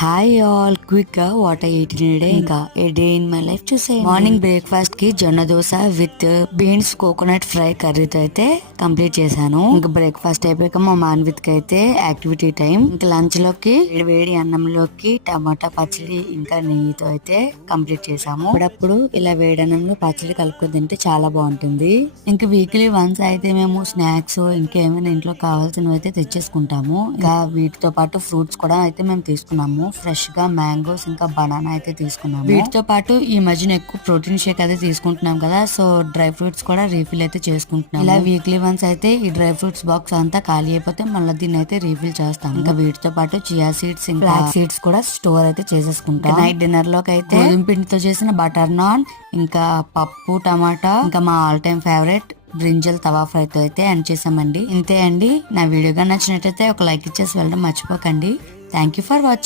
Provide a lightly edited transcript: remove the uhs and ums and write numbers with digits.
Hi all, quick గా what I ate day ఇంకా a day in my life చూసే. Morning breakfast కి జొన్న dosa with beans coconut fry కర్రీతో అయితే కంప్లీట్ చేశాను. ఇంకా బ్రేక్ఫాస్ట్ అయిపోయాక మా మాన్విత్ కి అయితే యాక్టివిటీ టైం. ఇంకా లంచ్ లోకి వేడి అన్నంలోకి టమాటా పచ్చడి ఇంకా నెయ్యితో అయితే కంప్లీట్ చేసాము. అప్పుడప్పుడు ఇలా వేడి అన్నంలో పచ్చడి కలుపుకొని తింటే చాలా బాగుంటుంది. ఇంకా వీక్లీ వన్స్ అయితే మేము స్నాక్స్ ఇంకేమైనా ఇంట్లో కావాల్సినవి అయితే తెచ్చేసుకుంటాము. ఇంకా వీటితో పాటు ఫ్రూట్స్ కూడా అయితే మేము తీసుకున్నాము. ఫ్రెష్ గా మ్యాంగోస్ ఇంకా బనానా అయితే తీసుకున్నాము. వీటితో పాటు ఈ మధ్యన ఎక్కువ ప్రోటీన్ షేక్ అయితే తీసుకుంటున్నాం కదా, సో డ్రై ఫ్రూట్స్ కూడా రీఫిల్ అయితే చేసుకుంటున్నాం. ఇలా వీక్లీ వన్స్ అయితే ఈ డ్రై ఫ్రూట్స్ బాక్స్ అంతా ఖాళీ అయిపోతే మళ్ళీ దీన్ని అయితే రీఫిల్ చేస్తాం. ఇంకా వీటితో పాటు చియా సీడ్స్ ఇంకా ఫ్లాక్ సీడ్స్ కూడా స్టోర్ అయితే చేసేసుకుంటాం. నైట్ డిన్నర్ లోకి అయితే గోధుమ పిండితో చేసిన బటర్ నాన్, ఇంకా పప్పు టమాటా, ఇంకా మా ఆల్ టైమ్ ఫేవరెట్ బ్రింజల్ తవా ఫ్రై తో అయితే ఎండ్ చేసామండి. ఇంతే అండి. నా వీడియోగా నచ్చినట్టయితే ఒక లైక్ ఇచ్చేసి వెళ్ళడం మర్చిపోకండి. Thank you for watching.